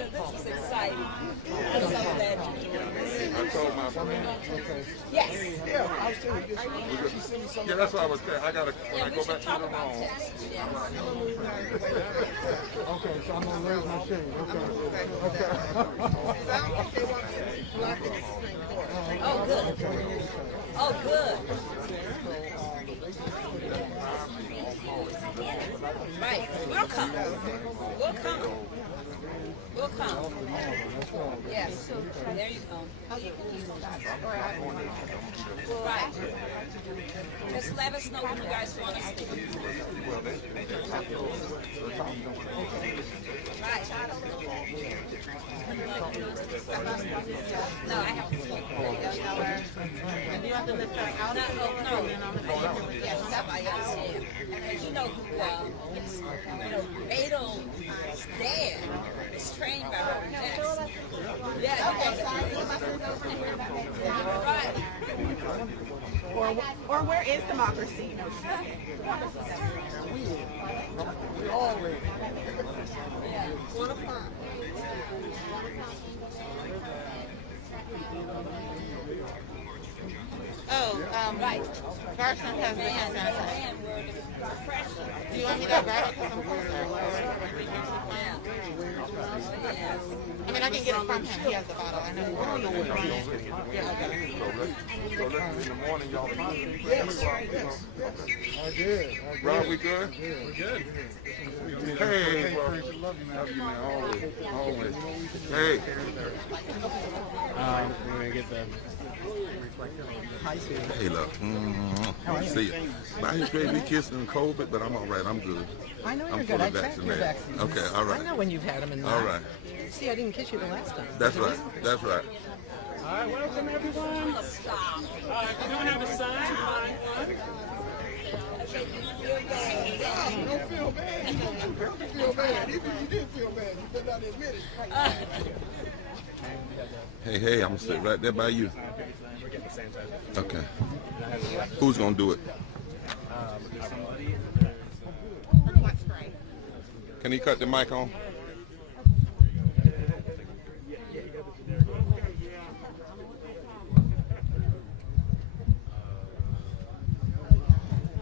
This is exciting. I'm so glad you're doing this. I told my friend. Yes. Yeah, that's what I was saying. I gotta when I go back to the home. Okay, so I'm gonna raise my shade. Okay. Oh, good. Oh, good. Right. We'll come. We'll come. We'll come. Yes. There you go. Right. Just let us know when you guys want us to. Right. No, I have to speak. Do you have to lift her out? No. Yes, that's why I said. You know who, Beethoven's dad is trained by Robert Jackson. Yeah. Okay, so I'll leave my friends over here. That makes sense. Right. Or where is democracy? No, We always. Yeah. One upon. Oh, right. Garson has the hand sanitizer. Do you want me to grab it because I'm closer? I mean, I can get it from him. He has the bottle. I know. So let's in the morning, y'all. I did. Rob, we good? We're good. Hey, bro. Love you, man. Love you, man. Always. Hey. We're gonna get the Hey, look. See you. By his grace, we kissing COVID, but I'm all right. I'm good. I know you're I'm good. I fully tracked your vaccinated. vaccines. Okay, all right. I know when you've had them and not. All right. See, I didn't kiss you the last time. That's right. That's right. All right, welcome everyone. If you don't have a sign, find one. Don't feel bad. You feel bad. Even if you did feel bad, you could not admit it. Hey, I'm gonna sit right there by you. Okay. Who's gonna do it? Can he cut the mic on?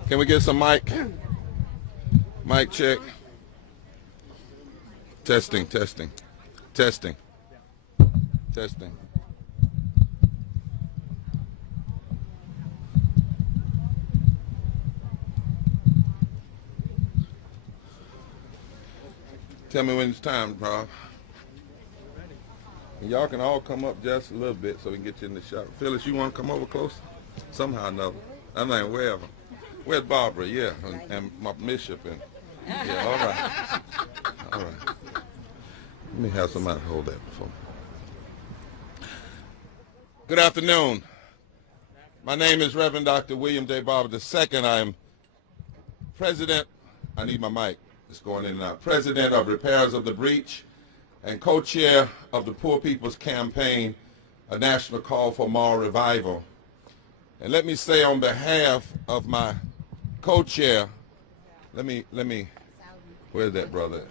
Can we get some mic? Mic check. Testing. Testing. Tell me when it's time, Rob. Y'all can all come up just a little bit so we can get you in the shot. Phyllis, you want to come over close? Somehow or another. I'm like, wherever. Where's Barbara? Yeah, and my bishop. And yeah, all right. All right. Let me have somebody hold that before me. Good afternoon. My name is Reverend Dr. William J. Barber II. I am President, I need my mic. It's going in and out. President of Repairers of the Breach and co-chair of the Poor People's Campaign, a national call for moral revival. And let me say on behalf of my co-chair, let me, where's that brother?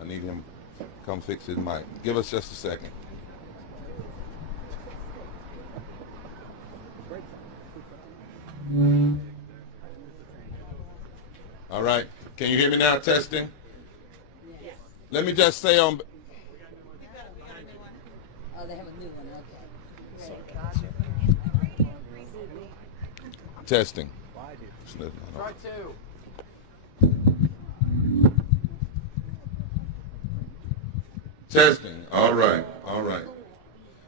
I need him to come fix his mic. Give us just a second. All right. Can you hear me now? Testing. Let me just say on. Oh, they have a new one. Okay. Testing. Try two. Testing. All right. All right.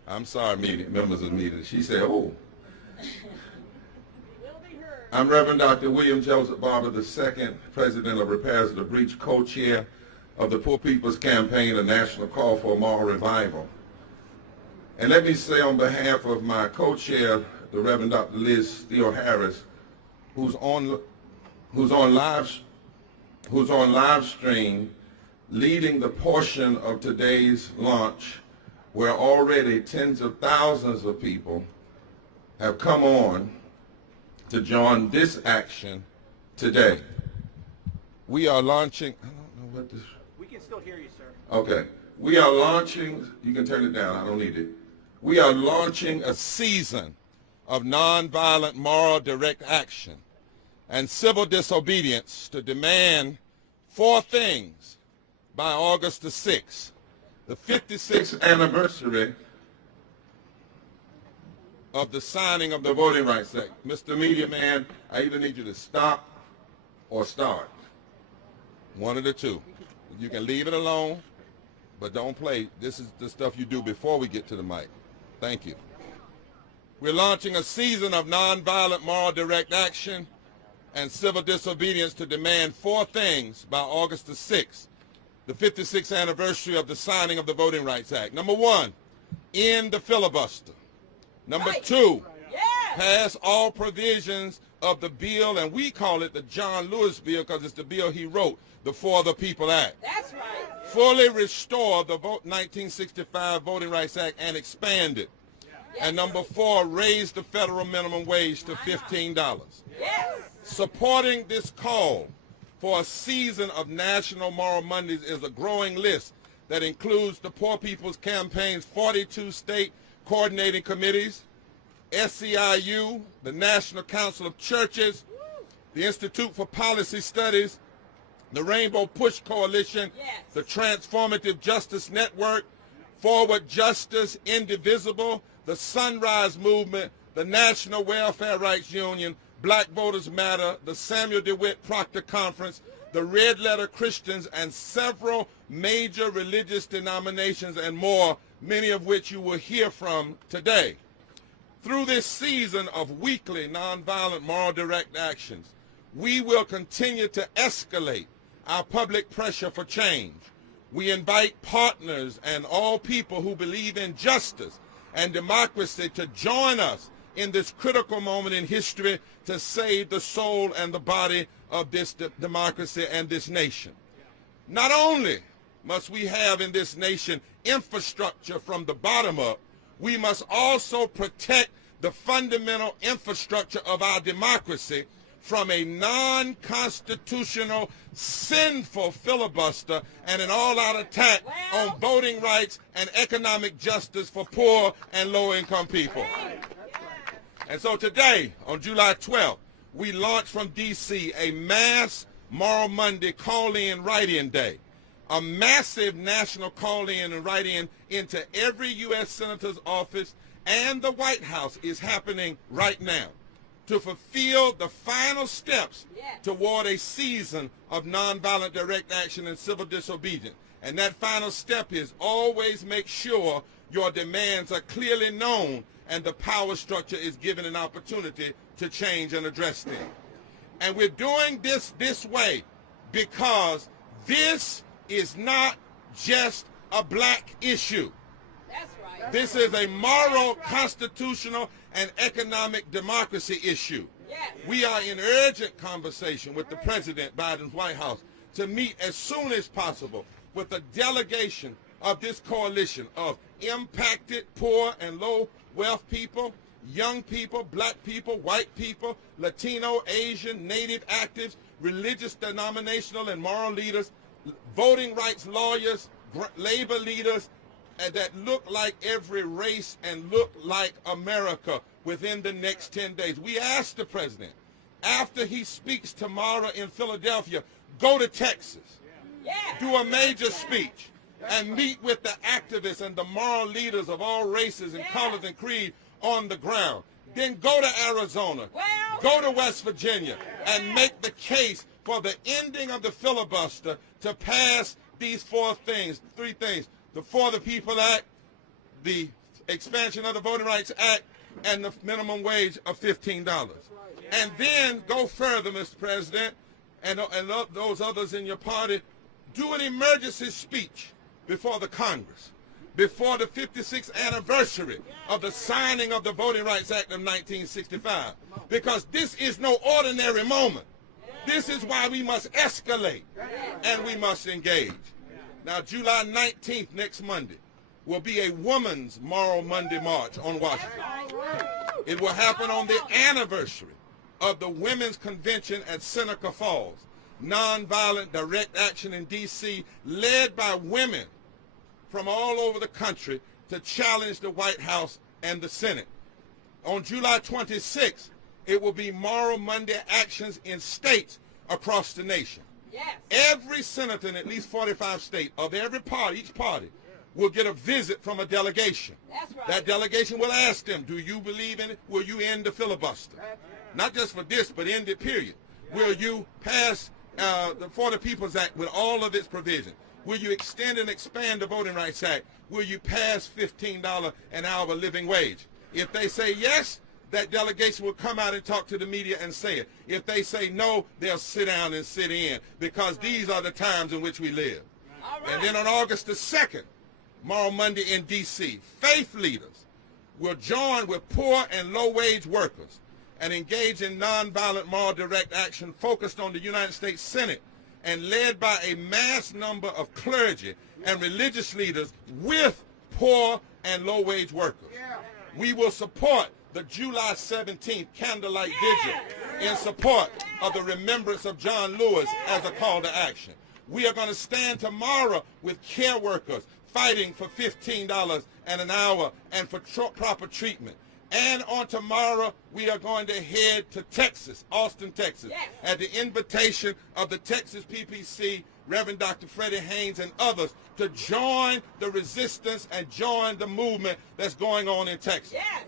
I'm sorry, members of the meeting. She said, oh. I'm Reverend Dr. William Joseph Barber II, President of Repairs of the Breach, co-chair of the Poor People's Campaign, a national call for a moral revival. And let me say on behalf of my co-chair, the Reverend Dr. Liz Steele Harris, who's on live stream, leading the portion of today's launch, where already tens of thousands of people have come on to join this action today. We are launching, I don't know what this. We can still hear you, sir. Okay. We are launching, you can turn it down, I don't need it. We are launching a season of nonviolent moral direct action and civil disobedience to demand 4 things by August the 6th, the 56th anniversary of the signing of the Voting Rights Act. Mr. Media Man, I either need you to stop or start. One of the two. You can leave it alone, but don't play. This is the stuff you do before we get to the mic. Thank you. We're launching a season of nonviolent moral direct action and civil disobedience to demand 4 things by August the 6th, the 56th anniversary of the signing of the Voting Rights Act. Number 1, end the filibuster. Number 2, pass all provisions of the bill, and we call it the John Lewis bill because it's the bill he wrote, the For the People Act. That's right. Fully restore the 1965 Voting Rights Act and expand it. And number 4, raise the federal minimum wage to $15. Yes. Supporting this call for a season of National Moral Mondays is a growing list that includes the Poor People's Campaign's 42 state coordinating committees, SEIU, the National Council of Churches, the Institute for Policy Studies, the Rainbow Push Coalition, the Transformative Justice Network, Forward Justice, Indivisible, the Sunrise Movement, the National Welfare Rights Union, Black Voters Matter, the Samuel DeWitt Proctor Conference, the Red Letter Christians, and several major religious denominations and more, many of which you will hear from today. Through this season of weekly nonviolent moral direct actions, we will continue to escalate our public pressure for change. We invite partners and all people who believe in justice and democracy to join us in this critical moment in history to save the soul and the body of this democracy and this nation. Not only must we have in this nation infrastructure from the bottom up, we must also protect the fundamental infrastructure of our democracy from a non-constitutional, sinful filibuster and an all-out attack on voting rights and economic justice for poor and low-income people. And so today, on July 12th, we launched from D.C. a mass Moral Monday call-in write-in day, a massive national call-in and write-in into every U.S. Senator's office and the White House is happening right now to fulfill the final steps toward a season of nonviolent direct action and civil disobedience. And that final step is always make sure your demands are clearly known and the power structure is given an opportunity to change and address them. And we're doing this way because this is not just a black issue. That's right. This is a moral, constitutional, and economic democracy issue. Yes. We are in urgent conversation with the President, Biden's White House, to meet as soon as possible with a delegation of this coalition of impacted poor and low wealth people, young people, black people, white people, Latino, Asian, Native actives, religious, denominational, and moral leaders, voting rights lawyers, labor leaders, and that look like every race and look like America within the next 10 days. We asked the President, after he speaks tomorrow in Philadelphia, go to Texas, do a major speech, and meet with the activists and the moral leaders of all races and colors and creed on the ground. Then go to Arizona, go to West Virginia, and make the case for the ending of the filibuster to pass these three things: the For the People Act, the expansion of the Voting Rights Act, and the minimum wage of $15. And then go further, Mr. President, and those others in your party, do an emergency speech before the Congress, before the 56th anniversary of the signing of the Voting Rights Act of 1965, because this is no ordinary moment. This is why we must escalate and we must engage. Now, July 19th, next Monday, will be a Women's Moral Monday March on Washington. It will happen on the anniversary of the Women's Convention at Seneca Falls, nonviolent direct action in D.C., led by women from all over the country to challenge the White House and the Senate. On July 26th, it will be Moral Monday actions in states across the nation. Yes. Every senator in at least 45 states of every party, each party, will get a visit from a delegation. That's right. That delegation will ask them, do you believe in it? Will you end the filibuster? Not just for this, but end it, period. Will you pass the For the People's Act with all of its provisions? Will you extend and expand the Voting Rights Act? Will you pass $15 an hour living wage? If they say yes, that delegation will come out and talk to the media and say it. If they say no, they'll sit down and sit in, because these are the times in which we live. All right. And then on August the 2nd, Moral Monday in D.C., faith leaders will join with poor and low-wage workers and engage in nonviolent moral direct action focused on the United States Senate and led by a mass number of clergy and religious leaders with poor and low-wage workers. We will support the July 17th candlelight vigil in support of the remembrance of John Lewis as a call to action. We are going to stand tomorrow with care workers fighting for $15 an hour and for proper treatment. And on tomorrow, we are going to head to Texas, Austin, Texas, at the invitation of the Texas PPC, Reverend Dr. Freddie Haynes and others, to join the resistance and join the movement that's going on in Texas. Yes.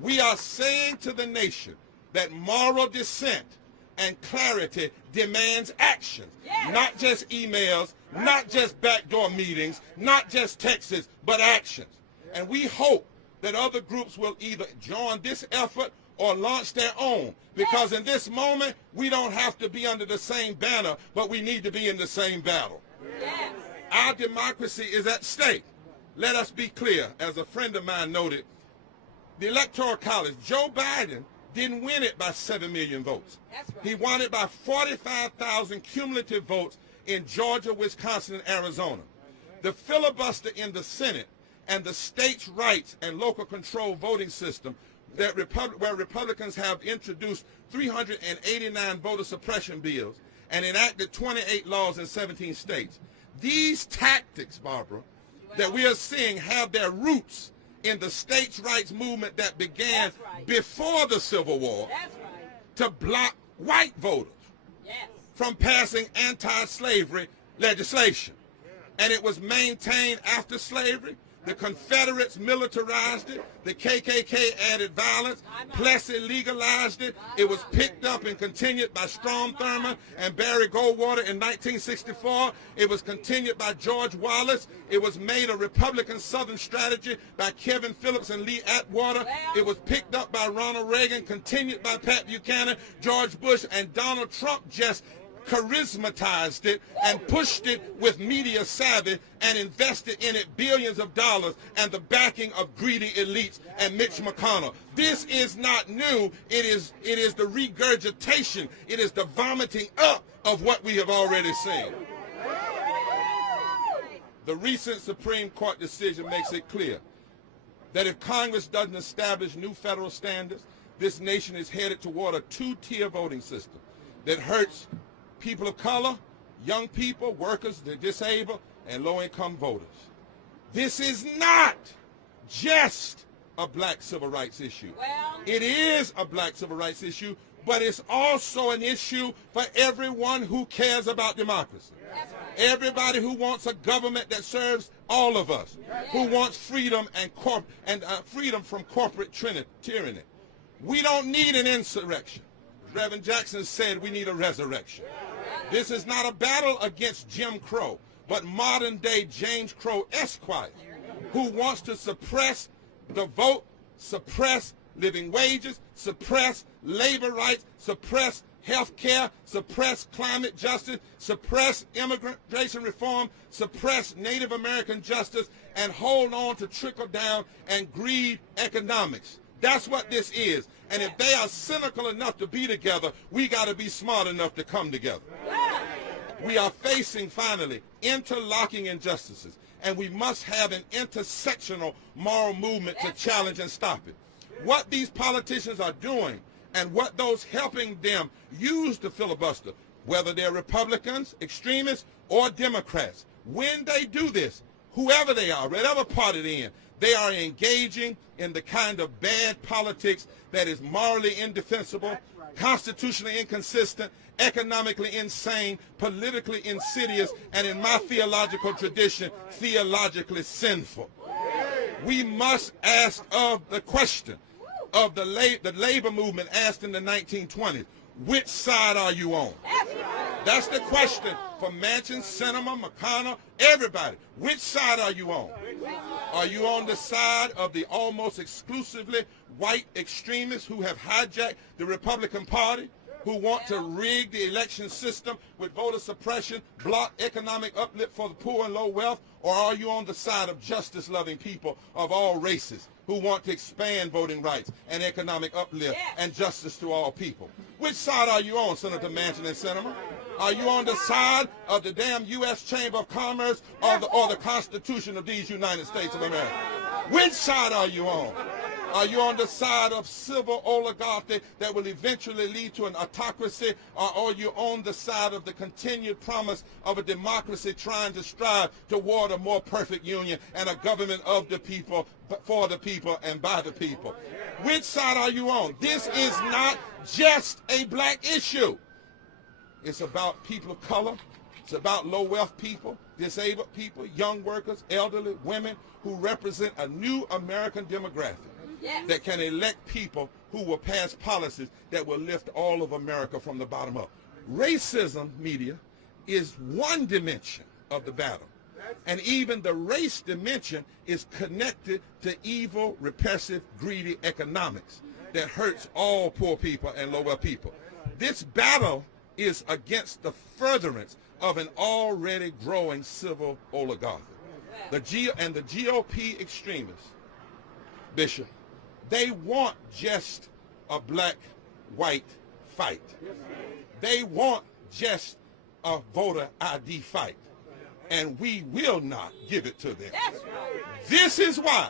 We are saying to the nation that moral dissent and clarity demands action, not just emails, not just backdoor meetings, not just texts, but actions. And we hope that other groups will either join this effort or launch their own, because in this moment, we don't have to be under the same banner, but we need to be in the same battle. Yes. Our democracy is at stake. Let us be clear. As a friend of mine noted, the Electoral College, Joe Biden didn't win it by 7 million votes. That's right. He won it by 45,000 cumulative votes in Georgia, Wisconsin, and Arizona. The filibuster in the Senate and the states' rights and local control voting system that where Republicans have introduced 389 voter suppression bills and enacted 28 laws in 17 states. These tactics, Barbara, that we are seeing have their roots in the states' rights movement that began before the Civil War to block white voters from passing anti-slavery legislation. And it was maintained after slavery. The Confederates militarized it. The KKK added violence. Plessy legalized it. It was picked up and continued by Strom Thurmond and Barry Goldwater in 1964. It was continued by George Wallace. It was made a Republican Southern strategy by Kevin Phillips and Lee Atwater. It was picked up by Ronald Reagan, continued by Pat Buchanan, George Bush, and Donald Trump just charismatized it and pushed it with media savvy and invested in it billions of dollars and the backing of greedy elites and Mitch McConnell. This is not new. It is the regurgitation. It is the vomiting up of what we have already seen. The recent Supreme Court decision makes it clear that if Congress doesn't establish new federal standards, this nation is headed toward a two-tier voting system that hurts people of color, young people, workers, the disabled, and low-income voters. This is not just a black civil rights issue. It is a black civil rights issue but it's also an issue for everyone who cares about democracy. Everybody who wants a government that serves all of us, who wants freedom and freedom from corporate tyranny. We don't need an insurrection. Reverend Jackson said we need a resurrection. This is not a battle against Jim Crow, but modern day James Crow Esquire, who wants to suppress the vote, suppress living wages, suppress labor rights, suppress health care, suppress climate justice, suppress immigration reform, suppress Native American justice, and hold on to trickle-down and greed economics. That's what this is. And if they are cynical enough to be together, we got to be smart enough to come together. We are facing, finally, interlocking injustices, and we must have an intersectional moral movement to challenge and stop it. What these politicians are doing and what those helping them use the filibuster, whether they're Republicans, extremists, or Democrats, when they do this, whoever they are, whatever party they're in, they are engaging in the kind of bad politics that is morally indefensible, constitutionally inconsistent, economically insane, politically insidious, and in my theological tradition, theologically sinful. We must ask of the question of the labor movement asked in the 1920s, which side are you on? That's the question for Manchin, Sinema, McConnell, everybody. Which side are you on? Are you on the side of the almost exclusively white extremists who have hijacked the Republican Party, who want to rig the election system with voter suppression, block economic uplift for the poor and low wealth? Or are you on the side of justice-loving people of all races who want to expand voting rights and economic uplift and justice to all people? Which side are you on, Senator Manchin and Sinema? Are you on the side of the damn U.S. Chamber of Commerce or the Constitution of these United States of America? Which side are you on? Are you on the side of civil oligarchy that will eventually lead to an autocracy, or are you on the side of the continued promise of a democracy trying to strive toward a more perfect union and a government of the people, for the people, and by the people? Which side are you on? This is not just a black issue. It's about people of color. It's about low-wealth people, disabled people, young workers, elderly, women who represent a new American demographic that can elect people who will pass policies that will lift all of America from the bottom up. Racism, media, is one dimension of the battle. And even the race dimension is connected to evil, repressive, greedy economics that hurts all poor people and low-wealth people. This battle is against the furtherance of an already growing civil oligarchy. The GOP extremists, Bishop, they want just a black-white fight. They want just a voter ID fight. And we will not give it to them. This is why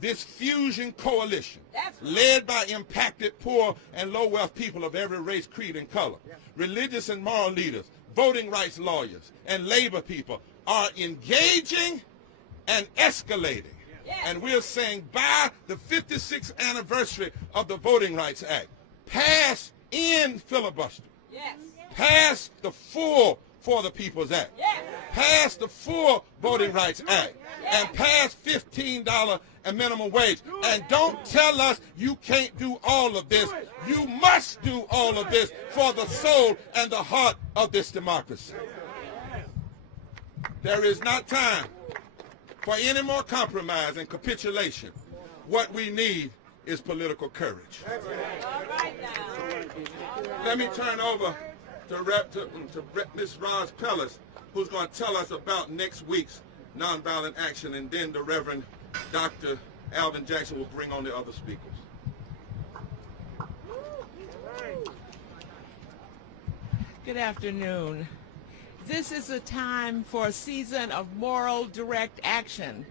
this fusion coalition, led by impacted poor and low-wealth people of every race, creed, and color, religious and moral leaders, voting rights lawyers, and labor people, are engaging and escalating. And we're saying by the 56th anniversary of the Voting Rights Act, pass in filibuster. Pass the full For the People's Act. Pass the full Voting Rights Act. And pass $15 a minimum wage. And don't tell us you can't do all of this. You must do all of this for the soul and the heart of this democracy. There is not time for any more compromise and capitulation. What we need is political courage. Let me turn over to Ms. Roz Pellis, who's going to tell us about next week's nonviolent action, and then the Reverend Dr. Alvin Jackson will bring on the other speakers. Good afternoon. This is a time for a season of moral direct action.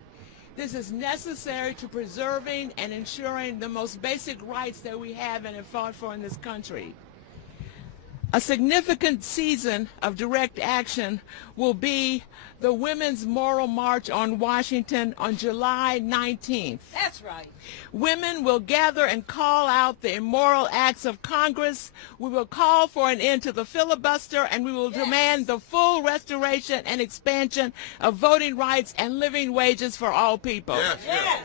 This is necessary to preserving and ensuring the most basic rights that we have and have fought for in this country. A significant season of direct action will be the Women's Moral March on Washington on July 19th. That's right. Women will gather and call out the immoral acts of Congress. We will call for an end to the filibuster, and we will demand the full restoration and expansion of voting rights and living wages for all people. Yes.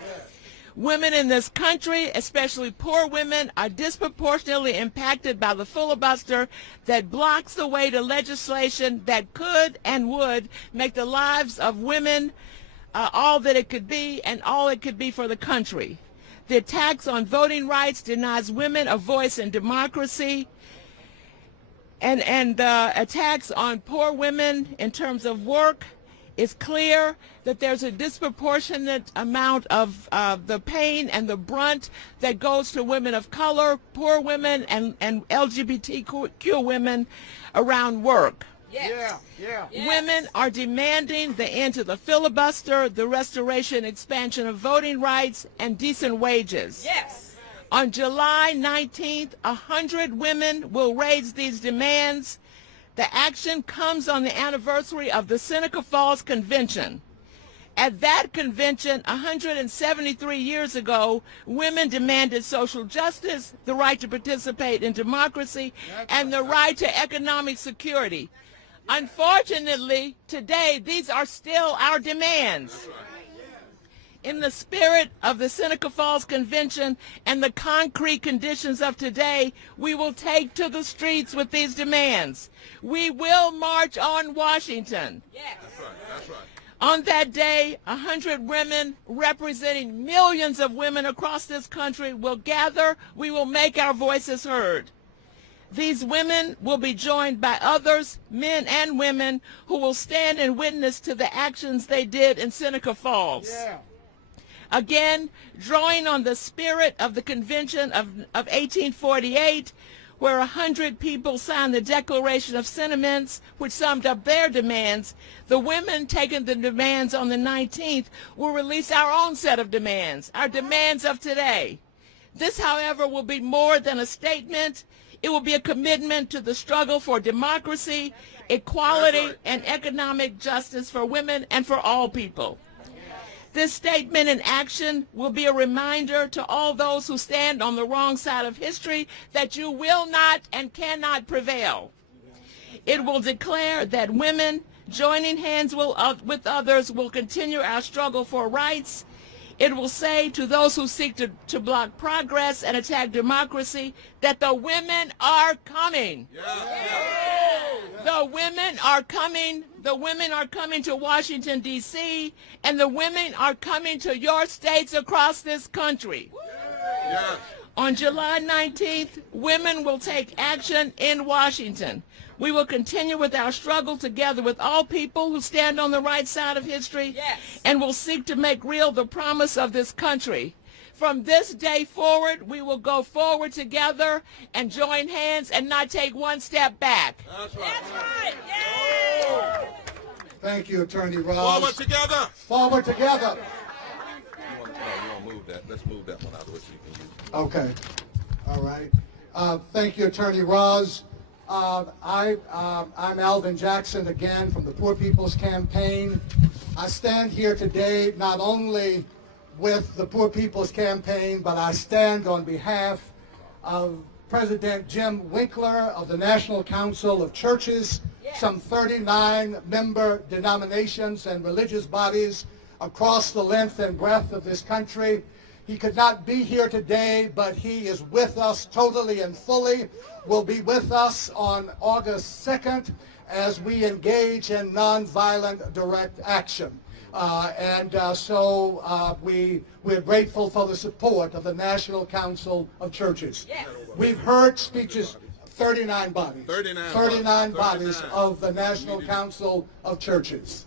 Women in this country, especially poor women, are disproportionately impacted by the filibuster that blocks the way to legislation that could and would make the lives of women all that it could be and all it could be for the country. The attacks on voting rights denies women a voice in democracy, and the attacks on poor women in terms of work. It's clear that there's a disproportionate amount of the pain and the brunt that goes to women of color, poor women, and LGBTQ women around work. Yes. Yeah. Yes. Women are demanding the end to the filibuster, the restoration, expansion of voting rights, and decent wages. Yes. On July 19th, 100 women will raise these demands. The action comes on the anniversary of the Seneca Falls Convention. At that convention, 173 years ago, women demanded social justice, the right to participate in democracy, and the right to economic security. Unfortunately, today, these are still our demands. In the spirit of the Seneca Falls Convention and the concrete conditions of today, we will take to the streets with these demands. We will march on Washington. Yes. That's right. On that day, 100 women representing millions of women across this country will gather. We will make our voices heard. These women will be joined by others, men and women, who will stand and witness to the actions they did in Seneca Falls. Yeah. Again, drawing on the spirit of the Convention of 1848, where 100 people signed the Declaration of Sentiments, which summed up their demands, the women taking the demands on the 19th will release our own set of demands, our demands of today. This, however, will be more than a statement. It will be a commitment to the struggle for democracy, equality, and economic justice for women and for all people. This statement and action will be a reminder to all those who stand on the wrong side of history that you will not and cannot prevail. It will declare that women joining hands with others will continue our struggle for rights. It will say to those who seek to block progress and attack democracy that the women are coming. The women are coming. The women are coming to Washington, D.C., and the women are coming to your states across this country. On July 19th, women will take action in Washington. We will continue with our struggle together with all people who stand on the right side of history, and will seek to make real the promise of this country. From this day forward, we will go forward together and join hands and not take one step back. That's right. That's right. Yay! Thank you, Attorney Ross. Forward together. Forward together. You want to move that? Let's move that one out, which you can use. Okay. All right. Thank you, Attorney Ross. I'm Alvin Jackson again from the Poor People's Campaign. I stand here today not only with the Poor People's Campaign, but I stand on behalf of President Jim Winkler of the National Council of Churches, some 39 member denominations and religious bodies across the length and breadth of this country. He could not be here today, but he is with us totally and fully, will be with us on August 2nd as we engage in nonviolent direct action. So we're grateful for the support of the National Council of Churches. Yes. We've heard speeches, 39 bodies. 39 bodies of the National Council of Churches.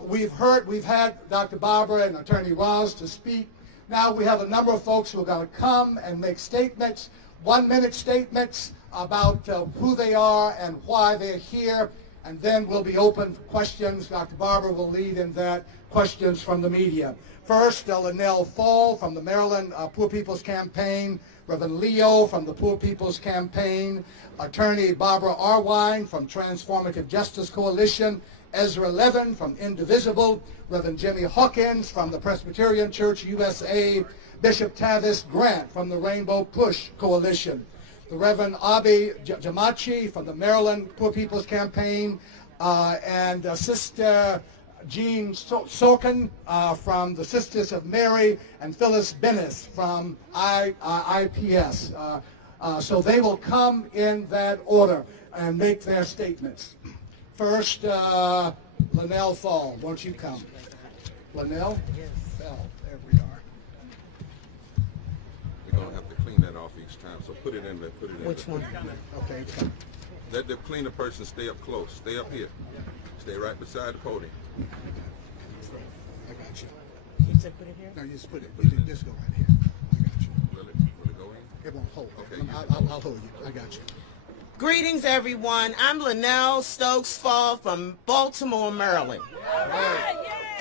We've had Dr. Barbara and Attorney Ross to speak. Now we have a number of folks who are going to come and make statements, 1-minute statements about who they are and why they're here. and then we'll be open for questions. Dr. Barber will lead in that, questions from the media. First, Linnell Fall from the Maryland Poor People's Campaign, Reverend Leo from the Poor People's Campaign, Attorney Barbara Arwine from Transformative Justice Coalition, Ezra Levin from Indivisible, Reverend Jimmy Hawkins from the Presbyterian Church USA, Bishop Tavis Grant from the Rainbow Push Coalition, the Reverend Abi Jamachi from the Maryland Poor People's Campaign, and Sister Jean Sorkin from the Sisters of Mary, and Phyllis Bennis from IPS. So they will come in that order and make their statements. First, Linnell Fall, won't you come? Linnell? Yes. Fall, there we are. We're going to have to clean that off each time, so put it in there, put it in there. Which one? Okay, come. Let the cleaner person stay up close. Stay up here. Stay right beside the podium. I got you. You said put it here? No, you just put it. You just go right here. I got you. Will it go in? It won't hold. Okay, I'll hold you. I got you. Greetings, everyone. I'm Linnell Stokes Fall from Baltimore, Maryland,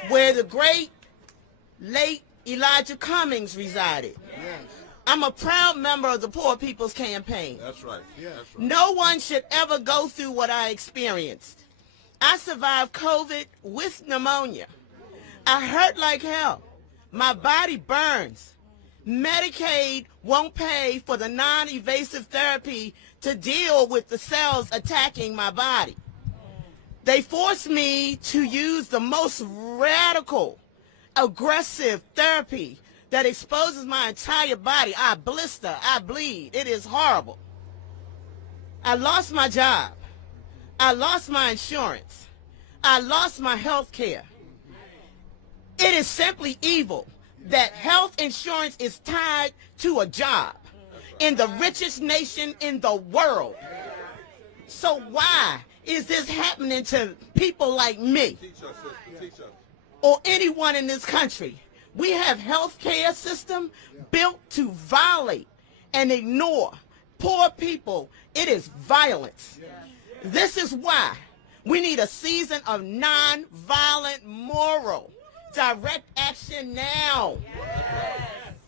where the great late Elijah Cummings resided. Yes. I'm a proud member of the Poor People's Campaign. That's right. Yes. That's right. No one should ever go through what I experienced. I survived COVID with pneumonia. I hurt like hell. My body burns. Medicaid won't pay for the non-invasive therapy to deal with the cells attacking my body. They forced me to use the most radical, aggressive therapy that exposes my entire body. I blister, I bleed. It is horrible. I lost my job. I lost my insurance. I lost my health care. It is simply evil that health insurance is tied to a job in the richest nation in the world. So why is this happening to people like me Teach us, sister. Teach us. or anyone in this country? We have health care system built to violate and ignore poor people. It is violence. This is why we need a season of non-violent moral direct action now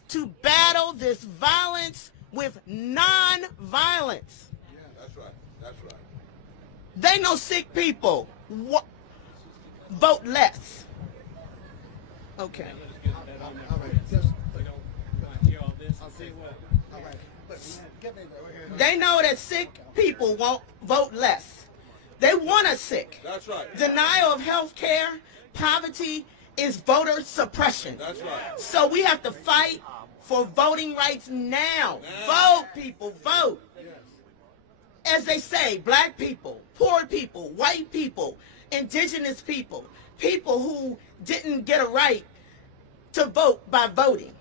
to battle this violence with non-violence. That's right. That's right. They know sick people vote less. Okay. All right. Just, Hear all this and say what? all right. But give me the... They know that sick people won't vote less. They want us sick. That's right. Denial of health care, poverty is voter suppression. That's right. So we have to fight for voting rights now. Vote, people, vote. As they say, black people, poor people, white people, indigenous people, people who didn't get a right to vote by voting.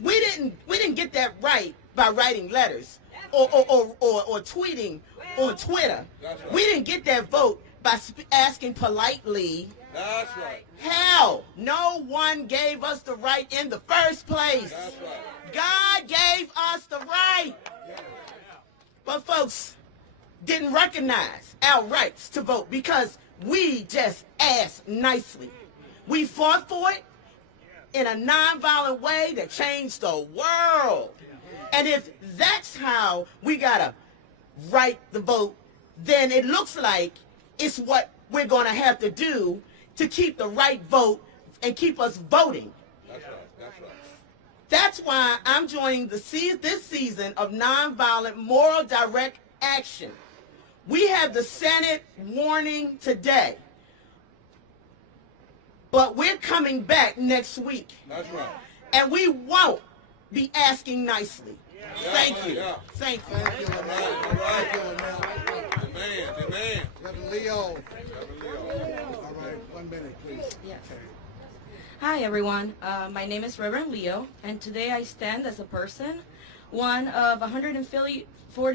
We didn't get that right by writing letters or tweeting on Twitter. We didn't get that vote by asking politely. That's right. Hell, no one gave us the right in the first place. That's right. God gave us the right. But folks didn't recognize our rights to vote because we just asked nicely. We fought for it in a nonviolent way that changed the world. And if that's how we gotta right the vote, then it looks like it's what we're gonna have to do to keep the right vote and keep us voting. That's right. That's right. That's why I'm joining this season of nonviolent moral direct action. We have the Senate warning today, but we're coming back next week. That's right. And we won't be asking nicely. Thank you. Yeah. Thank you. Thank you, Linnell. All right. Thank you, Linnell. Amen. Amen. Reverend Leo. All right, 1 minute, please. Yes. Okay. Hi, everyone. My name is Reverend Leo, and today I stand as a person, one of 140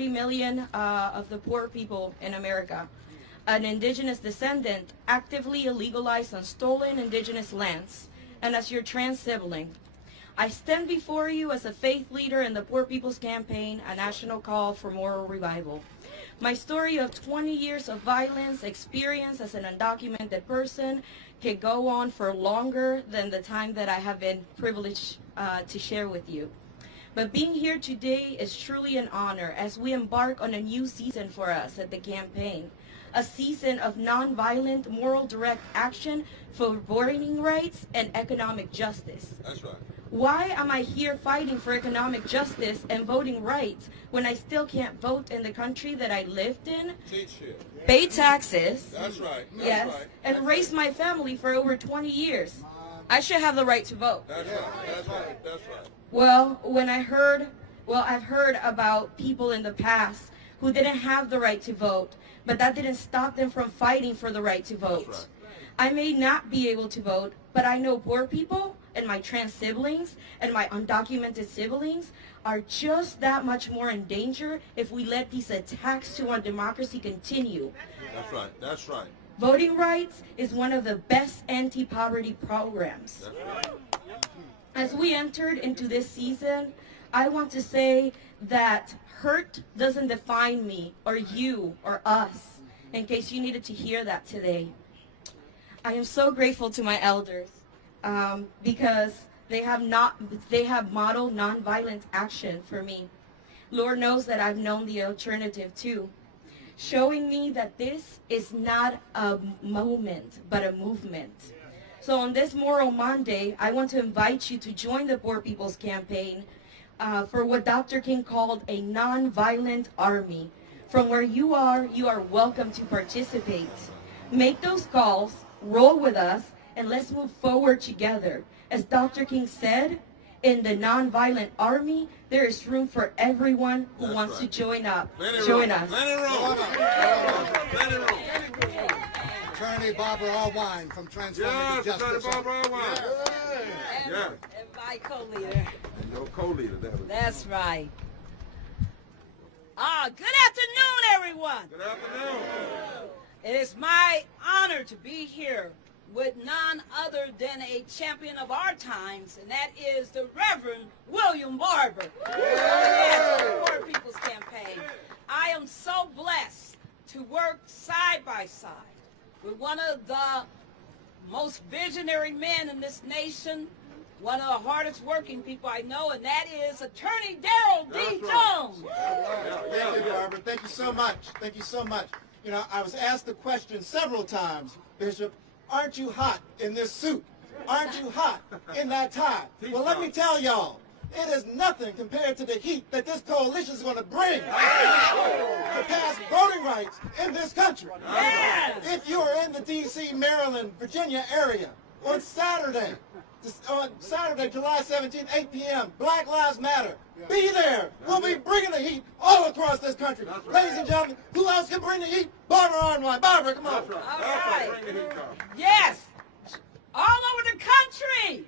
million of the poor people in America, an indigenous descendant actively illegalized on stolen indigenous lands, and as your trans sibling. I stand before you as a faith leader in the Poor People's Campaign, a national call for moral revival. My story of 20 years of violence experience as an undocumented person can go on for longer than the time that I have been privileged to share with you. But being here today is truly an honor as we embark on a new season for us at the campaign. A season of nonviolent, moral direct action for voting rights and economic justice. That's right. Why am I here fighting for economic justice and voting rights when I still can't vote in the country that I lived in, Teach here. pay taxes, That's right. That's yes, right. and raise my family for over 20 years? I should have the right to vote. That's right. That's right. That's right. Well, I've heard about people in the past who didn't have the right to vote, but that didn't stop them from fighting for the right to vote. That's right. I may not be able to vote, but I know poor people and my trans siblings and my undocumented siblings are just that much more in danger if we let these attacks to our democracy continue. That's right. That's right. Voting rights is one of the best anti-poverty programs. That's right. As we entered into this season, I want to say that hurt doesn't define me or you or us, in case you needed to hear that today. I am so grateful to my elders because they have modeled nonviolent action for me. Lord knows that I've known the alternative too, showing me that this is not a moment, but a movement. So on this Moral Monday, I want to invite you to join the Poor People's Campaign for what Dr. King called a nonviolent army. From where you are welcome to participate. Make those calls, roll with us, and let's move forward together. As Dr. King said, in the nonviolent army, there is room for everyone who wants to join us. Plenty room. Attorney Barbara Allwine from Transformative Justice. Attorney Barbara Allwine. And, Yeah. and my co-leader. And your co-leader, that was. That's right. Good afternoon, everyone. Good afternoon. It is my honor to be here with none other than a champion of our times, and that is the Reverend William Barber. Yes, the Poor People's Campaign. I am so blessed to work side by side with one of the most visionary men in this nation, one of the hardest working people I know, and that is Attorney Daryl D. Jones. Thank you, Barbara. Thank you so much. Thank you so much. You know, I was asked the question several times, Bishop, aren't you hot in this suit? Aren't you hot in that tie? Well, let me tell y'all, it is nothing compared to the heat that this coalition is going to bring to pass voting rights in this country. If you are in the D.C., Maryland, Virginia area on Saturday, July 17th, 8 p.m., Black Lives Matter. Be there. We'll be bringing the heat all across this country. Ladies and gentlemen, who else can bring the heat? Barbara Allwine. Barbara, come on. All right. Yes. All over the country,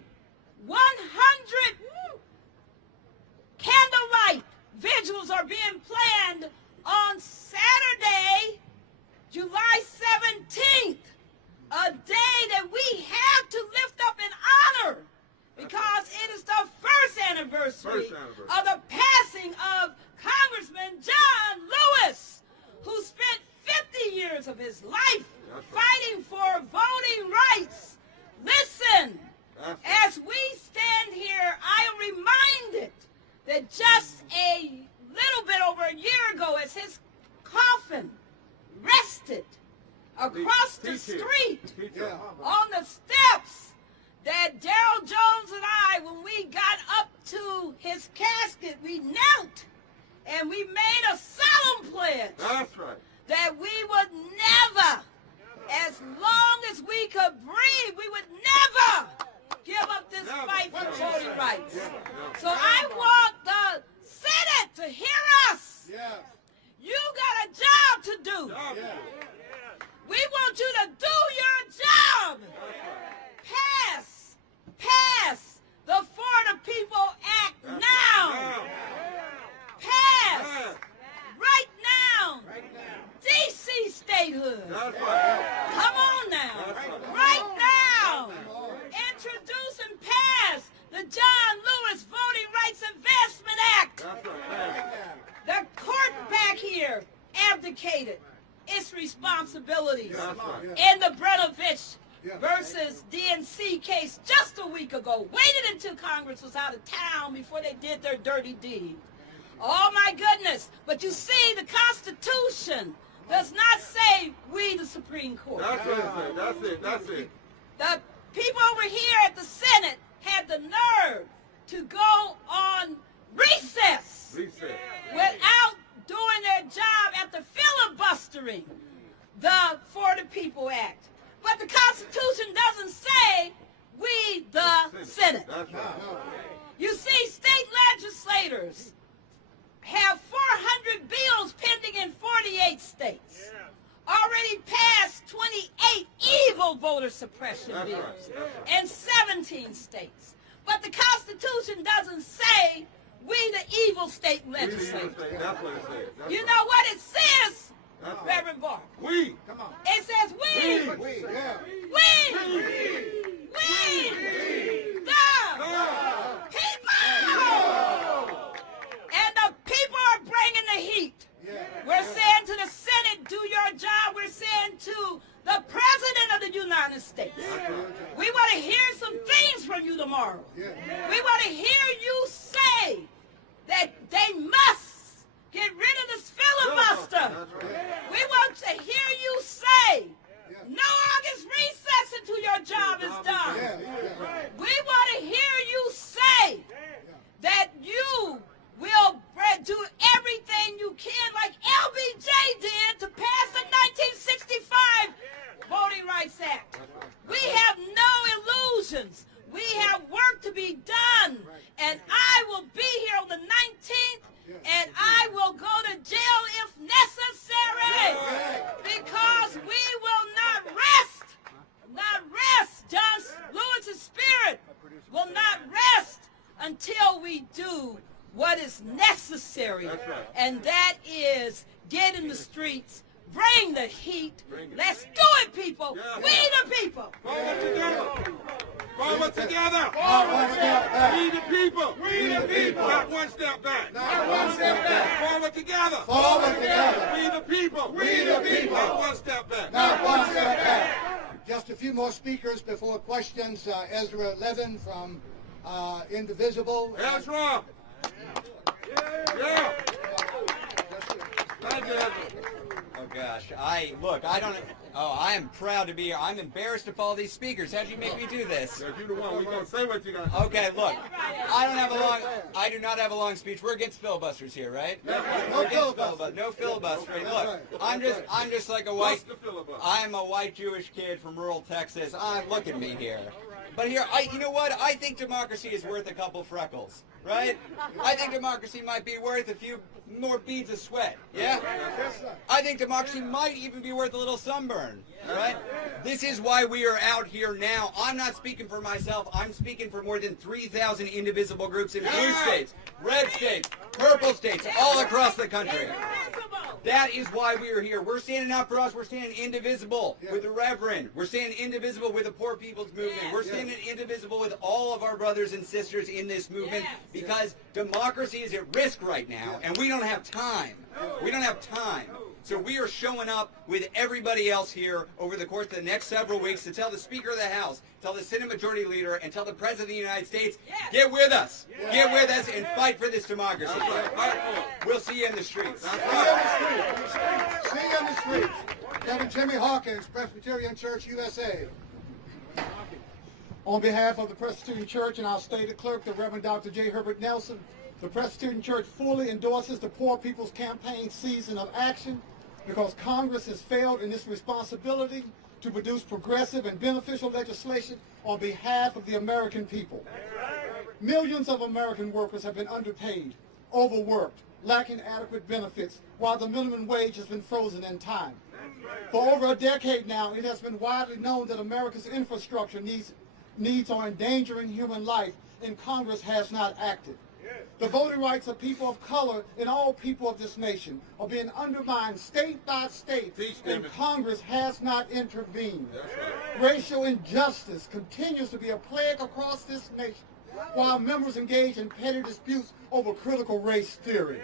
100 candlelight vigils are being planned on Saturday, July 17th, a day that we have to lift up in honor because it is the first anniversary of the passing of Congressman John Lewis, who spent 50 years of his life fighting for voting rights. Listen, as we stand here, I am reminded that just a little bit over a year ago, as his coffin rested across the street on the steps, that Daryl Jones and I, when we got up to his casket, we knelt and we made a solemn pledge. That's right. That we would never, as long as we could breathe, we would never give up this fight for voting rights. So I want the Senate to hear us. You got a job to do. We want you to do your job. Pass the For the People Act now. Pass right now. D.C. statehood. Come on now. Right now. Introduce and pass the John Lewis Voting Rights Advancement Act. The court back here, abdicated its responsibilities in the Brenovich versus DNC case just a week ago. Waited until Congress was out of town before they did their dirty deed. Oh my goodness. But you see, the Constitution does not say we, the Supreme Court. That's what it says. That's it. That's it. The people over here at the Senate had the nerve to go on recess without doing their job at the filibustering the For the People Act. But the Constitution doesn't say we, the Senate. You see, state legislators have 400 bills pending in 48 states. Already passed 28 evil voter suppression bills in 17 states. But the Constitution doesn't say we, the evil state legislators. That's what it says. You know what it says, Reverend Barr? We. Come on. It says we. We. The people. And the people are bringing the heat. We're saying to the Senate, do your job. We're saying to the President of the United States, we want to hear some things from you tomorrow. We want to hear you say that they must get rid of this filibuster. We want to hear you say, no August recess until your job is done. We want to hear you say that you will do everything you can like LBJ did to pass the 1965 Voting Rights Act. We have no illusions. We have work to be done. And I will be here on the 19th, and I will go to jail if necessary, because we will not rest. Not rest. John Lewis's spirit will not rest until we do what is necessary, and that is get in the streets, bring the heat. Let's do it, people. We the people. Forward together. Forward together. Forward step back. We the people. We the people. Not one step back. Not one step back. Forward together. Forward together. We the people. We the people. Not one step back. Not one step back. Just a few more speakers before questions. Ezra Levin from Indivisible. Ezra. Yeah. Thank you, Ezra. Oh gosh, I am proud to be here. I'm embarrassed to follow these speakers. How'd you make me do this? Because you're the one. We're going to say what you got. Okay, look, I do not have a long speech. We're against filibusters here, right? No filibuster. No filibustering. Look, I'm just like a What's the filibuster? I'm a white Jewish kid from rural Texas. Look at me here. But here, you know what? I think democracy is worth a couple freckles, right? I think democracy might be worth a few more beads of sweat, yeah? I think democracy might even be worth a little sunburn, right? This is why we are out here now. I'm not speaking for myself. I'm speaking for more than 3,000 indivisible groups in blue states, red states, purple states, all across the country. That is why we are here. We're standing up for us. We're standing indivisible with the Reverend. We're standing indivisible with the Poor People's Movement. We're standing indivisible with all of our brothers and sisters in this movement because democracy is at risk right now, and we don't have time. We don't have time. So we are showing up with everybody else here over the course of the next several weeks to tell the Speaker of the House, tell the Senate Majority Leader, and tell the President of the United States, get with us. Get with us and fight for this democracy. We'll see you in the streets. See you in the streets. Reverend Jimmy Hawkins, Presbyterian Church, USA. On behalf of the Presbyterian Church and our stated clerk, the Reverend Dr. J. Herbert Nelson, the Presbyterian Church fully endorses the Poor People's Campaign season of action because Congress has failed in its responsibility to produce progressive and beneficial legislation on behalf of the American people. Millions of American workers have been underpaid, overworked, lacking adequate benefits, while the minimum wage has been frozen in time. For over a decade now, it has been widely known that America's infrastructure needs are endangering human life, and Congress has not acted. The voting rights of people of color and all people of this nation are being undermined state by state, and Congress has not intervened. Racial injustice continues to be a plague across this nation, while members engage in petty disputes over critical race theory.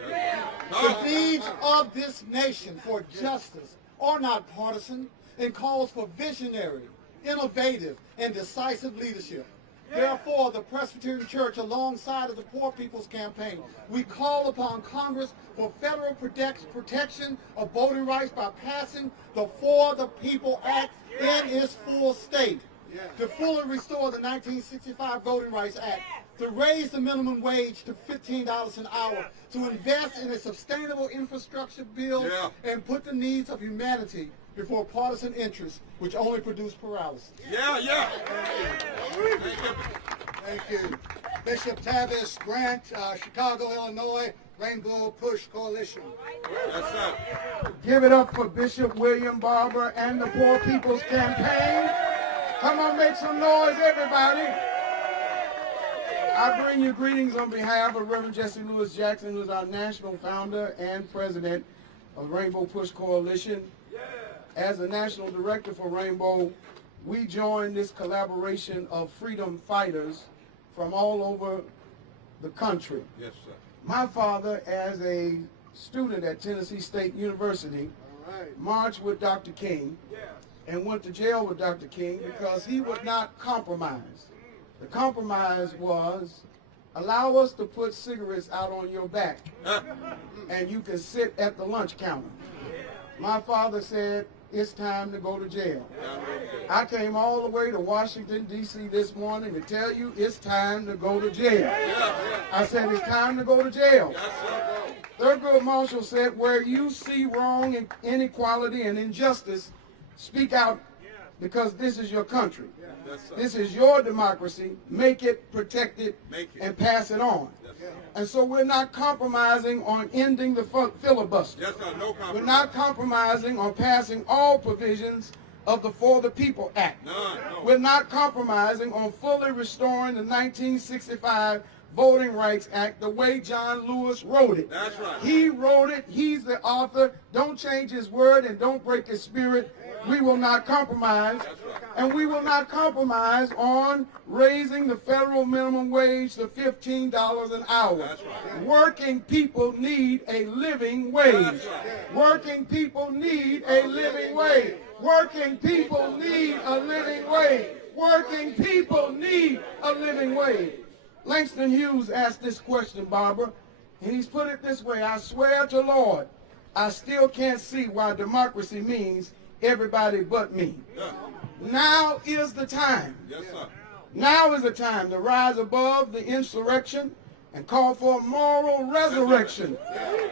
The needs of this nation for justice are not partisan and calls for visionary, innovative, and decisive leadership. Therefore, the Presbyterian Church, alongside of the Poor People's Campaign, we call upon Congress for federal protection of voting rights by passing the For the People Act in its full state, to fully restore the 1965 Voting Rights Act, to raise the minimum wage to $15 an hour, to invest in a sustainable infrastructure bill, and put the needs of humanity before partisan interests, which only produce paralysis. Thank you. Bishop Tavis Grant, Chicago, Illinois, Rainbow Push Coalition. Give it up for Bishop William Barber and the Poor People's Campaign. Come on, make some noise, everybody. I bring you greetings on behalf of Reverend Jesse Lewis Jackson, who is our national founder and president of Rainbow Push Coalition. As a national director for Rainbow, we join this collaboration of freedom fighters from all over the country. Yes, sir. My father, as a student at Tennessee State University, marched with Dr. King and went to jail with Dr. King because he would not compromise. The compromise was, allow us to put cigarettes out on your back and you can sit at the lunch counter. My father said, it's time to go to jail. I came all the way to Washington, D.C. this morning to tell you it's time to go to jail. I said it's time to go to jail. Thurgood Marshall said, where you see wrong and inequality and injustice, speak out because this is your country. This is your democracy. Make it, protect it, and pass it on. And so we're not compromising on ending the filibuster. Yes, sir. No compromise. We're not compromising on passing all provisions of the For the People Act. No. We're not compromising on fully restoring the 1965 Voting Rights Act the way John Lewis wrote it. That's right. He wrote it. He's the author. Don't change his word and don't break his spirit. We will not compromise. And we will not compromise on raising the federal minimum wage to $15 an hour. That's right. Working people need a living wage. That's right. Working people need a living wage. Working people need a living wage. Working people need a living wage. Langston Hughes asked this question, Barbara, and he's put it this way: I swear to Lord, I still can't see why democracy means everybody but me. Now is the time. Yes, sir. Now is the time to rise above the insurrection and call for a moral resurrection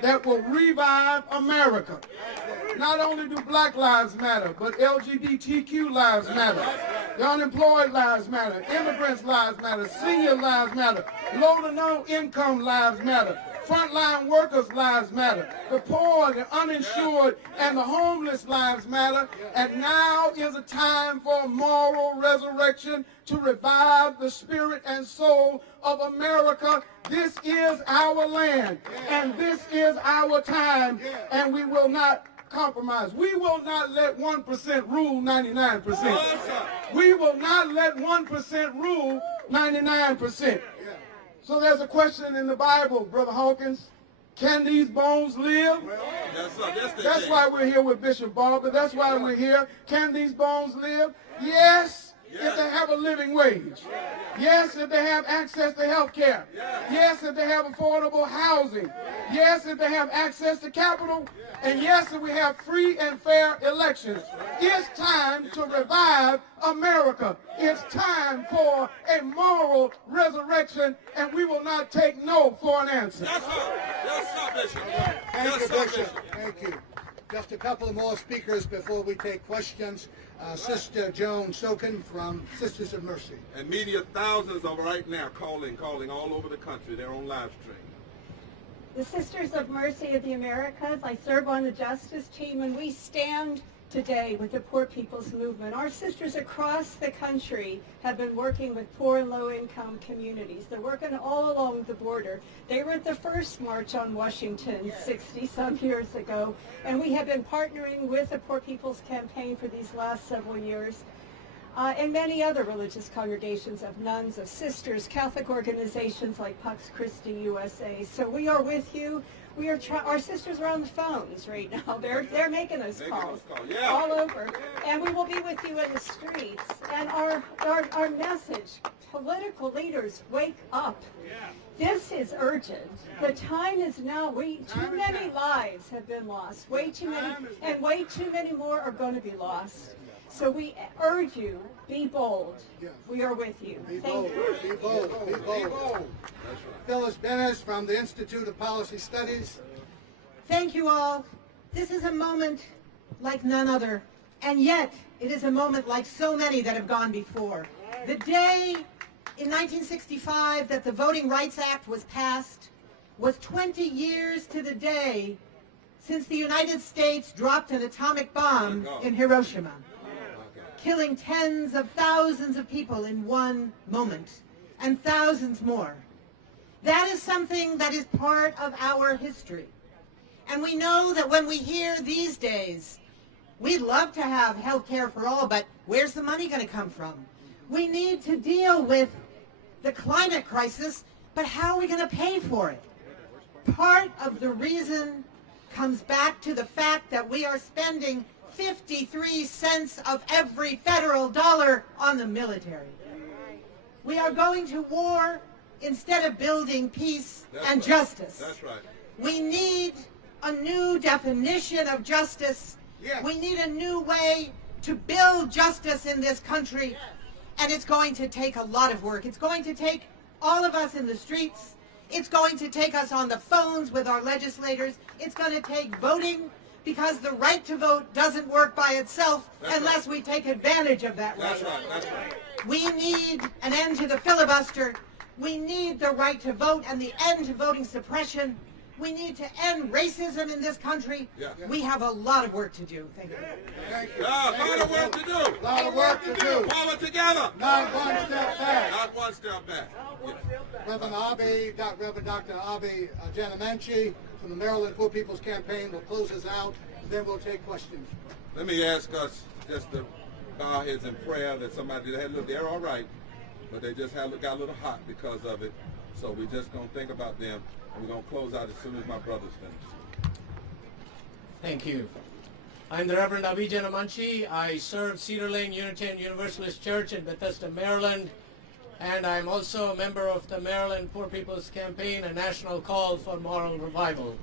that will revive America. Not only do black lives matter, but LGBTQ lives matter. The unemployed lives matter. Immigrants' lives matter. Senior lives matter. Low to no income lives matter. Frontline workers' lives matter. The poor, the uninsured, and the homeless lives matter. And now is a time for a moral resurrection to revive the spirit and soul of America. This is our land, and this is our time, and we will not compromise. We will not let 1% rule 99%. We will not let 1% rule 99%. So there's a question in the Bible, Brother Hawkins. Can these bones live? Yes, sir. That's why we're here with Bishop Barber. That's why we're here. Can these bones live? Yes, if they have a living wage. Yes, if they have access to health care. Yes, if they have affordable housing. Yes, if they have access to capital. And yes, if we have free and fair elections. It's time to revive America. It's time for a moral resurrection, and we will not take no for an answer. Yes, sir. Yes, sir, Bishop. Thank Yes, you, sir, Bishop. Thank you. Just a couple more speakers before we take questions. Sister Joan Sokin from Sisters of Mercy. And media, thousands of right now calling all over the country. They're on live stream. The Sisters of Mercy of the Americas. I serve on the justice team, and we stand today with the Poor People's Movement. Our sisters across the country have been working with poor and low-income communities. They're working all along the border. They were at the first march on Washington 60-some years ago, and we have been partnering with the Poor People's Campaign for these last several years. and many other religious congregations of nuns, of sisters, Catholic organizations like Pax Christi USA. So we are with you. We are our sisters are on the phones right now. They're making us calls all over, and we will be with you in the streets. And our message: political leaders, wake up. This is urgent. The time is now. Too many lives have been lost. Way too many, and way too many more are going to be lost. So we urge you, be bold. We are with you. Thank you. Be bold. Be bold. Phyllis Bennis from the Institute of Policy Studies. Thank you all. This is a moment like none other, and yet it is a moment like so many that have gone before. The day in 1965 that the Voting Rights Act was passed was 20 years to the day since the United States dropped an atomic bomb in Hiroshima, killing tens of thousands of people in one moment, and thousands more. That is something that is part of our history. And we know that when we hear these days, we'd love to have health care for all, but where's the money going to come from? We need to deal with the climate crisis, but how are we going to pay for it? Part of the reason comes back to the fact that we are spending 53 cents of every federal dollar on the military. We are going to war instead of building peace and justice. That's right. We need a new definition of justice. We need a new way to build justice in this country. And it's going to take a lot of work. It's going to take all of us in the streets. It's going to take us on the phones with our legislators. It's going to take voting, because the right to vote doesn't work by itself unless we take advantage of that right. That's right. We need an end to the filibuster. We need the right to vote and the end to voting suppression. We need to end racism in this country. We have a lot of work to do. Thank you. A lot of work to do. A lot of work to do. Forward together. Not one step back. Not one step back. Reverend Dr. Abe Janamenchi from the Maryland Poor People's Campaign will close us out, and then we'll take questions. Let me ask us just to bow our heads in prayer that somebody that had a little, they're all right, but they just got a little hot because of it. So we're just going to think about them, and we're going to close out as soon as my brother's finished. Thank you. I'm the Reverend Abe Janamenchi. I serve Cedar Lane Unitarian Universalist Church in Bethesda, Maryland, and I'm also a member of the Maryland Poor People's Campaign, a national call for moral revival.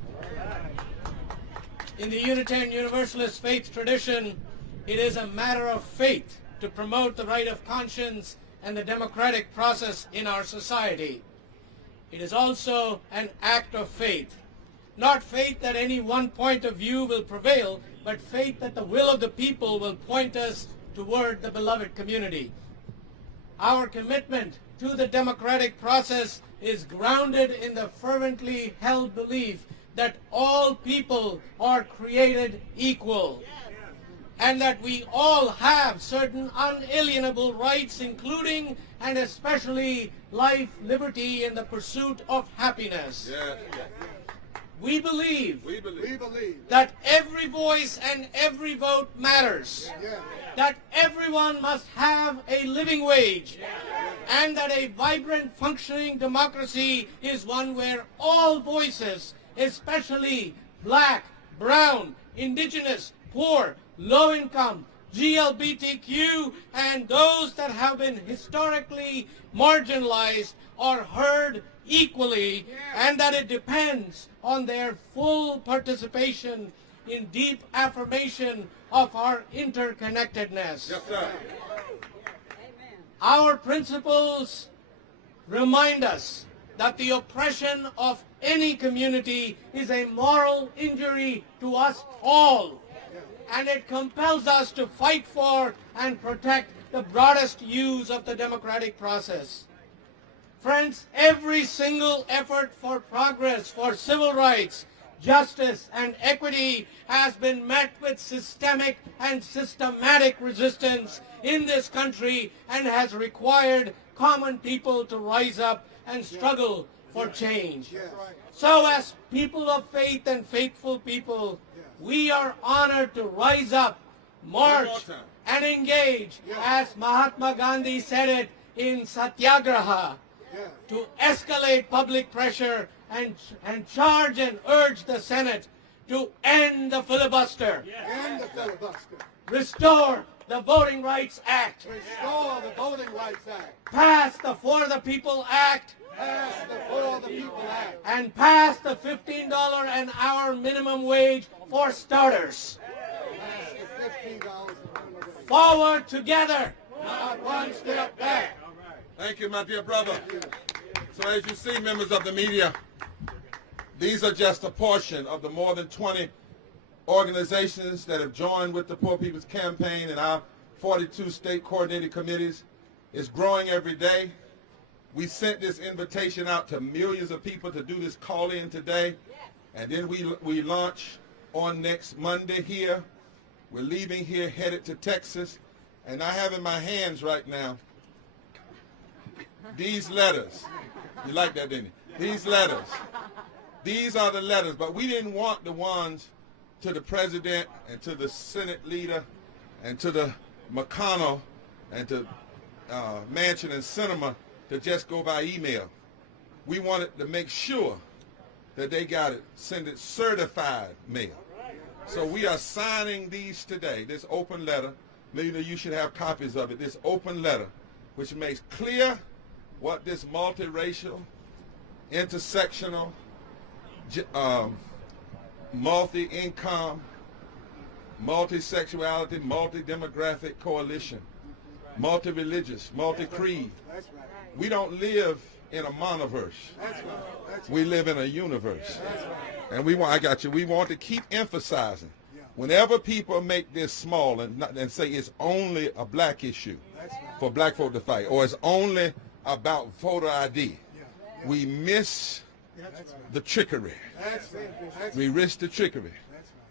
In the Unitarian Universalist faith tradition, it is a matter of faith to promote the right of conscience and the democratic process in our society. It is also an act of faith. Not faith that any one point of view will prevail, but faith that the will of the people will point us toward the beloved community. Our commitment to the democratic process is grounded in the fervently held belief that all people are created equal, and that we all have certain unalienable rights, including and especially life, liberty, and the pursuit of happiness. We believe that every voice and every vote matters, that everyone must have a living wage, and that a vibrant, functioning democracy is one where all voices, especially black, brown, indigenous, poor, low-income, GLBTQ, and those that have been historically marginalized are heard equally, and that it depends on their full participation in deep affirmation of our interconnectedness. Yes, sir. Our principles remind us that the oppression of any community is a moral injury to us all, and it compels us to fight for and protect the broadest use of the democratic process. Friends, every single effort for progress, for civil rights, justice, and equity has been met with systemic and systematic resistance in this country and has required common people to rise up and struggle for change. So as people of faith and faithful people, we are honored to rise up march and engage, as Mahatma Gandhi said it in Satyagraha, to escalate public pressure and charge and urge the Senate to end the filibuster. End the filibuster. Restore the Voting Rights Act. Restore the Voting Rights Act. Pass the For the People Act. Pass the For the People Act. And pass the $15 an hour minimum wage for starters. Pass the $15 an hour. Forward together. Not one step back. Thank you, my dear brother. So as you see, members of the media, these are just a portion of the more than 20 organizations that have joined with the Poor People's Campaign and our 42 state coordinated committees. It's growing every day. We sent this invitation out to millions of people to do this call-in today, and then we launch on next Monday here. We're leaving here, headed to Texas, and I have in my hands right now these letters. You like that, didn't you? These letters. These are the letters, but we didn't want the ones to the president and to the Senate leader and to the McConnell and to Manchin and Sinema to just go by email. We wanted to make sure that they got it, send it certified mail. So we are signing these today, this open letter. Maybe you should have copies of it, this open letter, which makes clear what this multiracial, intersectional, multi-income, multi-sexuality, multi-demographic coalition, multi-religious, multi-creed. We don't live in a monoverse. We live in a universe. And we want to keep emphasizing, whenever people make this small and say it's only a black issue for black folk to fight, or it's only about voter ID, we miss the trickery. We risk the trickery.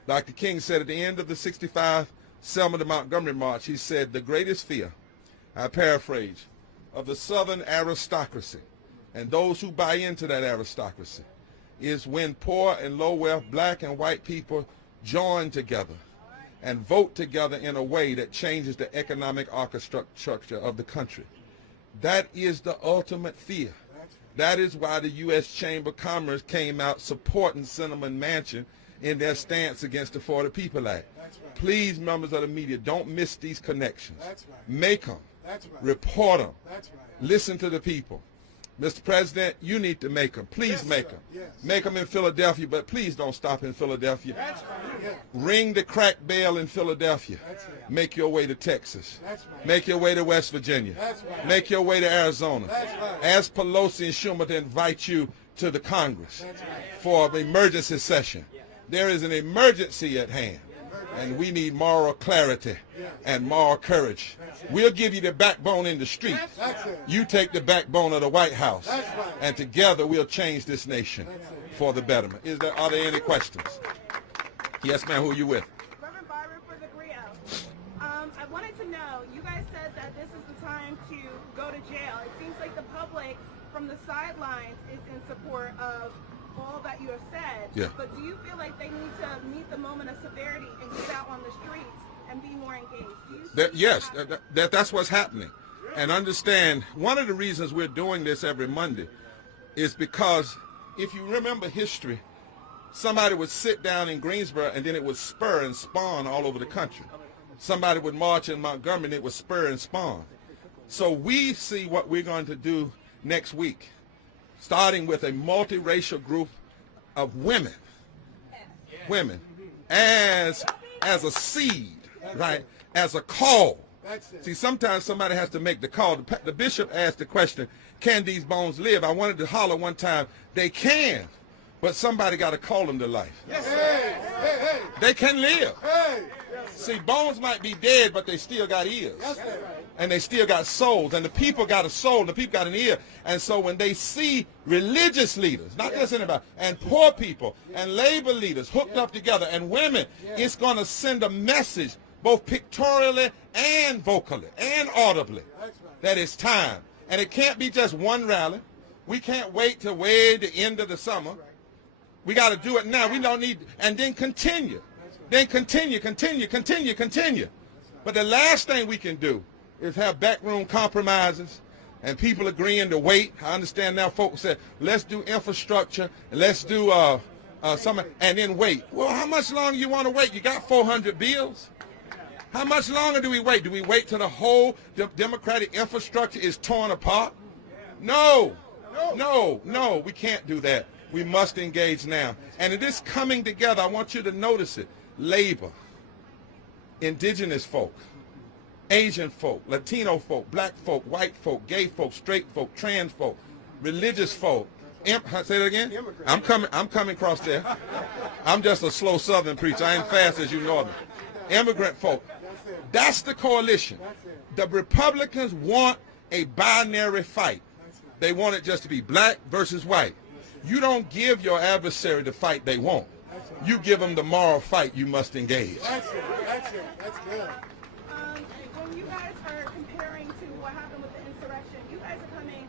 Dr. King said at the end of the 65 Selma to Montgomery March, he said, the greatest fear, I paraphrase, of the Southern aristocracy and those who buy into that aristocracy is when poor and low wealth black and white people join together and vote together in a way that changes the economic architecture of the country. That is the ultimate fear. That is why the U.S. Chamber of Commerce came out supporting Sinema and Manchin in their stance against the For the People Act. Please, members of the media, don't miss these connections. Make them. Report them. Listen to the people. Mr. President, you need to make them. Please make them. Make them in Philadelphia, but please don't stop in Philadelphia. Ring the crack bell in Philadelphia. Make your way to Texas. Make your way to West Virginia. Make your way to Arizona. Ask Pelosi and Schumer to invite you to the Congress for an emergency session. There is an emergency at hand, and we need moral clarity and moral courage. We'll give you the backbone in the street. You take the backbone of the White House, and together we'll change this nation for the betterment. Are there any questions? Yes, ma'am. Who are you with? Reverend Barber for the Griot. I wanted to know, you guys said that this is the time to go to jail. It seems like the public from the sidelines is in support of all that you have said. Yeah. But do you feel like they need to meet the moment of severity and get out on the streets and be more engaged? Yes, that's what's happening. And understand, one of the reasons we're doing this every Monday is because if you remember history, somebody would sit down in Greensboro and then it would spur and spawn all over the country. Somebody would march in Montgomery and it would spur and spawn. So we see what we're going to do next week, starting with a multiracial group of women as a seed, right, as a call. See, sometimes somebody has to make the call. The bishop asked the question, can these bones live? I wanted to holler one time, they can, but somebody got to call them to life. They can live. See, bones might be dead, but they still got ears. And they still got souls. And the people got a soul, and the people got an ear. And so when they see religious leaders, not just anybody, and poor people, and labor leaders hooked up together, and women, it's going to send a message, both pictorially and vocally and audibly, that it's time. And it can't be just one rally. We can't wait till way the end of the summer. We got to do it now. We don't need, and then continue. Then continue. But the last thing we can do is have backroom compromises and people agreeing to wait. I understand now folks said, let's do infrastructure, and let's do something, and then wait. Well, how much longer you want to wait? You got 400 bills. How much longer do we wait? Do we wait till the whole democratic infrastructure is torn apart? No, we can't do that. We must engage now. And it is coming together. I want you to notice it. Labor, indigenous folk, Asian folk, Latino folk, black folk, white folk, gay folk, straight folk, trans folk, religious folk. Say that again? I'm coming across there. I'm just a slow Southern preacher. I ain't fast as you Northern. Immigrant folk. That's the coalition. The Republicans want a binary fight. They want it just to be black versus white. You don't give your adversary the fight they want. You give them the moral fight you must engage. That's good. When you guys are comparing to what happened with the insurrection, you guys are coming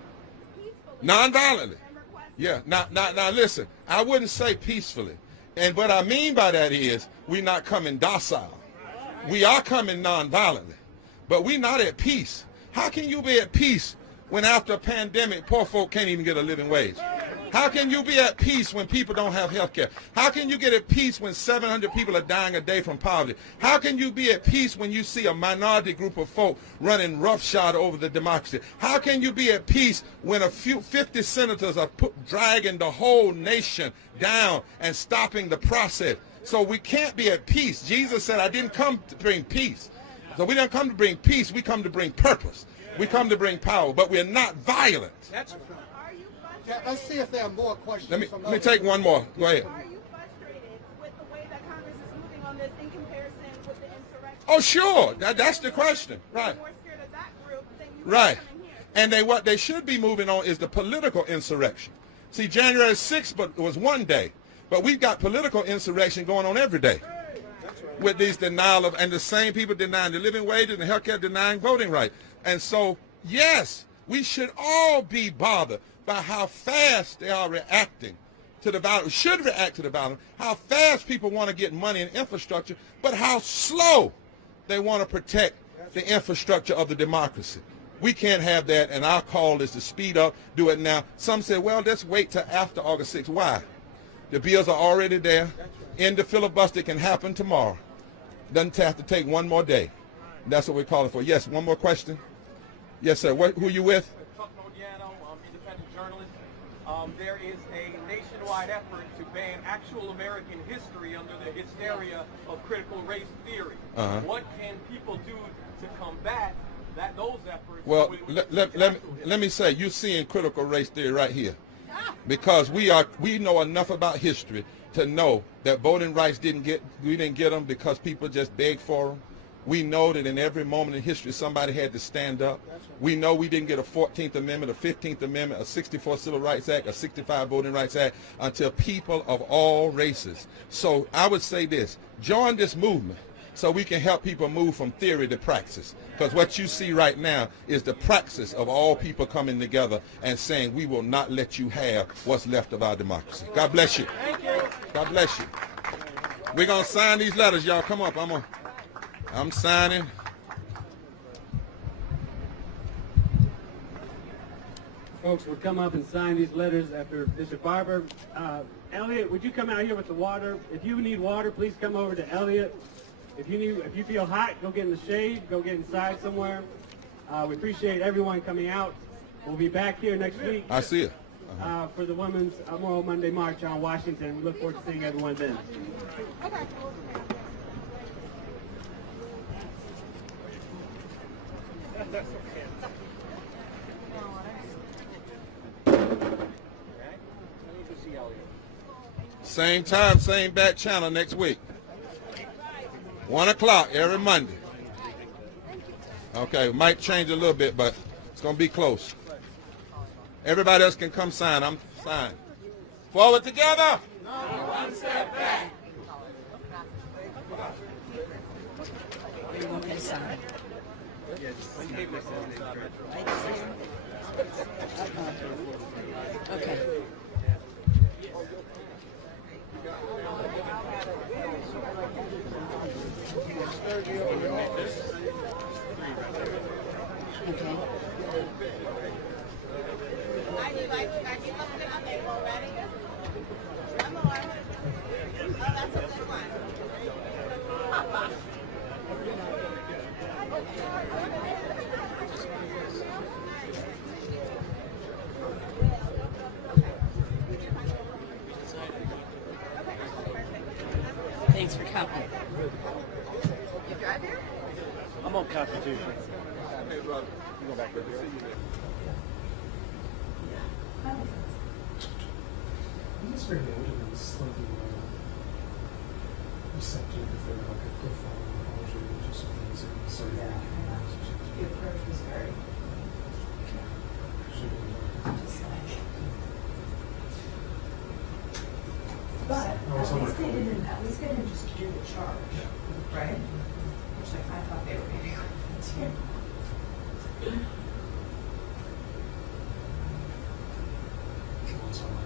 peacefully. Non-violently. Yeah. Now listen, I wouldn't say peacefully. And what I mean by that is we're not coming docile. We are coming non-violently. But we're not at peace. How can you be at peace when after a pandemic poor folk can't even get a living wage? How can you be at peace when people don't have health care? How can you get at peace when 700 people are dying a day from poverty? How can you be at peace when you see a minority group of folk running roughshod over the democracy? How can you be at peace when a few 50 senators are dragging the whole nation down and stopping the process? So we can't be at peace. Jesus said, I didn't come to bring peace. So we didn't come to bring peace. We come to bring purpose. We come to bring power, but we're not violent. Yeah, let's see if there are more questions. Let me take one more. Go ahead. Are you frustrated with the way that Congress is moving on this in comparison with the insurrection? Oh, sure. That's the question. Right. More scared of that group than you Right. coming here. And what they should be moving on is the political insurrection. See, January 6th was one day, but we've got political insurrection going on every day. With these denial of, and the same people denying the living wages and health care, denying voting rights. And so, yes, we should all be bothered by how fast they are reacting to the violence, should react to the violence, how fast people want to get money and infrastructure, but how slow they want to protect the infrastructure of the democracy. We can't have that, and our call is to speed up, do it now. Some say, well, let's wait till after August 6th. Why? The bills are already there. End the filibuster can happen tomorrow. Doesn't have to take one more day. That's what we're calling for. Yes, one more question. Yes, sir. Who are you with? Independent journalist. There is a nationwide effort to ban actual American history under the hysteria of critical race theory. What can people do to combat those efforts? Well, let me say, you're seeing critical race theory right here. Because we know enough about history to know that voting rights we didn't get them because people just begged for them. We know that in every moment in history somebody had to stand up. We know we didn't get a 14th Amendment, a 15th Amendment, a 64 Civil Rights Act, a 65 Voting Rights Act until people of all races. So I would say this, join this movement so we can help people move from theory to praxis. Because what you see right now is the praxis of all people coming together and saying we will not let you have what's left of our democracy. God bless you. God bless you. We're going to sign these letters, y'all. Come up. I'm signing. Folks will come up and sign these letters after Bishop Barber. Elliot, would you come out here with the water? If you need water, please come over to Elliot. If you feel hot, go get in the shade. Go get inside somewhere. We appreciate everyone coming out. We'll be back here next week. I see it. For the Women's Memorial Monday March on Washington. We look forward to seeing everyone then. Okay. Same time, same back channel next week. 1 o'clock every Monday. Okay, might change a little bit, but it's going to be close. Everybody else can come sign. I'm signing. Forward together. One step back. Okay, sign. Okay. Okay. I keep looking up there already. One more. Oh, that's a good one. Thanks for coming. You drive here? I'm on Constitution. Hey, brother. You go back there. I'm just very open to something receptive if they're like a profile apology or just something so The approach was very just like. But at least they didn't just do the charge, right? Which I thought they were maybe going to do. once on my